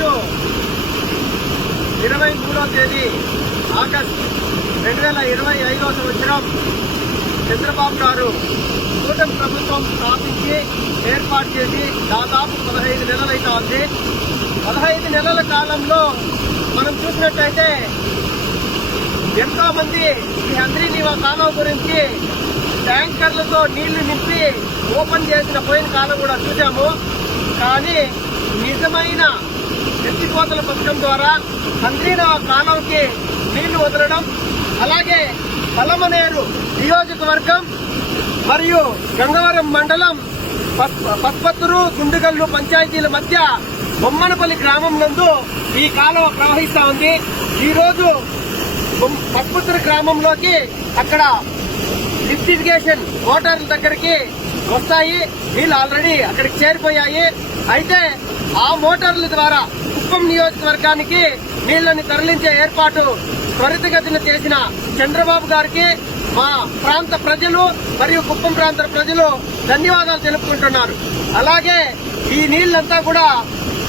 ఈరోజు 23వ తేదీ ఆగస్టు 2025వ సంవత్సరం చంద్రబాబు గారు కూటమి ప్రభుత్వం స్థాపించి ఏర్పాటు చేసి దాదాపు 15 నెలలైతే ఉంది. 15 నెలల కాలంలో మనం చూసినట్టయితే ఎంతో మంది ఈ హంద్రీనీవా కాలువ గురించి ట్యాంకర్లతో నీళ్లు నింపి ఓపెన్ చేసిన పోయిన కాలం కూడా చూసాము. కానీ నిజమైన ఎత్తిపోతల పథకం ద్వారా హంద్రీనీవా కాలువకి నీళ్లు వదలడం, అలాగే పలమనేరు నియోజకవర్గం మరియు గంగవరం మండలం పత్పత్తురు గుండుగల్లు పంచాయతీల మధ్య బొమ్మనపల్లి గ్రామం నందు ఈ కాలువ ప్రవహిస్తా ఉంది. ఈ రోజు పత్పత్తురు గ్రామంలోకి అక్కడ లిఫ్ట్ ఇరిగేషన్ మోటార్ల దగ్గరికి వస్తాయి. నీళ్లు ఆల్రెడీ అక్కడికి చేరిపోయాయి. అయితే ఆ మోటార్ల ద్వారా కుప్పం నియోజకవర్గానికి నీళ్లని తరలించే ఏర్పాటు త్వరితగతిన చేసిన చంద్రబాబు గారికి మా ప్రాంత ప్రజలు మరియు కుప్పం ప్రాంత ప్రజలు ధన్యవాదాలు తెలుపుకుంటున్నారు. అలాగే ఈ నీళ్లంతా కూడా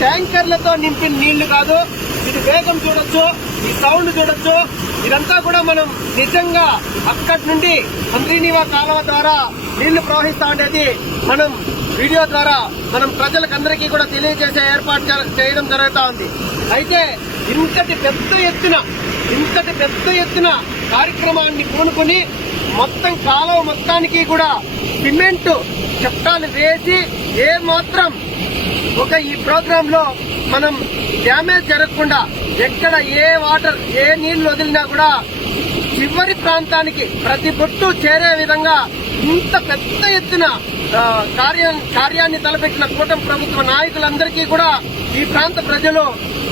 ట్యాంకర్లతో నింపిన నీళ్లు కాదు. ఇది వేగం చూడొచ్చు, ఈ సౌండ్ చూడొచ్చు. ఇదంతా కూడా మనం నిజంగా అక్కడి నుండి హంద్రీనీవా కాలువ ద్వారా నీళ్లు ప్రవహిస్తా ఉండేది మనం వీడియో ద్వారా మనం ప్రజలకందరికీ కూడా తెలియజేసే ఏర్పాటు చేయడం జరుగుతా ఉంది. అయితే ఇంతటి పెద్ద ఎత్తున కార్యక్రమాన్ని పూనుకుని మొత్తం కాలువ మొత్తానికి కూడా సిమెంట్ చట్టాలు వేసి ఏ మాత్రం ఈ ప్రోగ్రామ్ లో మనం డ్యామేజ్ జరగకుండా ఎక్కడ ఏ నీళ్లు వదిలినా కూడా చివరి ప్రాంతానికి ప్రతి బొట్టు చేరే విధంగా ఇంత పెద్ద ఎత్తున కార్యాన్ని తలపెట్టిన కూటమి ప్రభుత్వ నాయకులందరికీ కూడా ఈ ప్రాంత ప్రజలు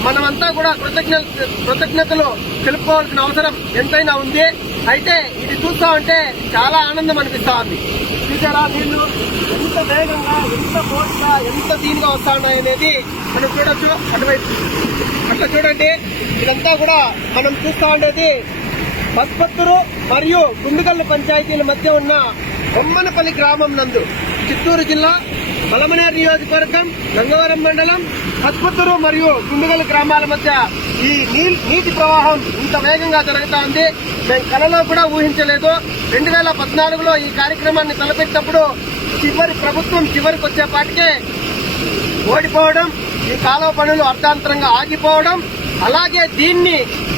మనమంతా కూడా కృతజ్ఞతలు తెలుపుకోవాల్సిన అవసరం ఎంతైనా ఉంది. అయితే ఇది చూస్తా ఉంటే చాలా ఆనందం అనిపిస్తా ఉంది. చూసారా నీళ్లు ఎంత వేగంగా, ఎంత ఫోర్స్గా, ఎంత దీనిగా వస్తా ఉన్నాయనేది మనం చూడొచ్చు. అటువైపు అట్లా చూడండి. ఇదంతా కూడా మనం చూస్తా ఉండేది పత్పత్తురు మరియు గుండుగల్లు పంచాయతీల మధ్య ఉన్న బొమ్మనపల్లి గ్రామం నందు చిత్తూరు జిల్లా పలమనేరు నియోజకవర్గం గంగవరం మండలం పత్పత్తురు మరియు గుండుగల్లు గ్రామాల మధ్య ఈ నీటి ప్రవాహం ఇంత వేగంగా జరుగుతా ఉంది. మేము కలలో కూడా ఊహించలేదు. 2014లో ఈ కార్యక్రమాన్ని తలపెట్టినప్పుడు ప్రభుత్వం చివరికి వచ్చేపాటికే ఓడిపోవడం, ఈ కాలువ పనులు అర్ధాంతరంగా ఆగిపోవడం, అలాగే దీన్ని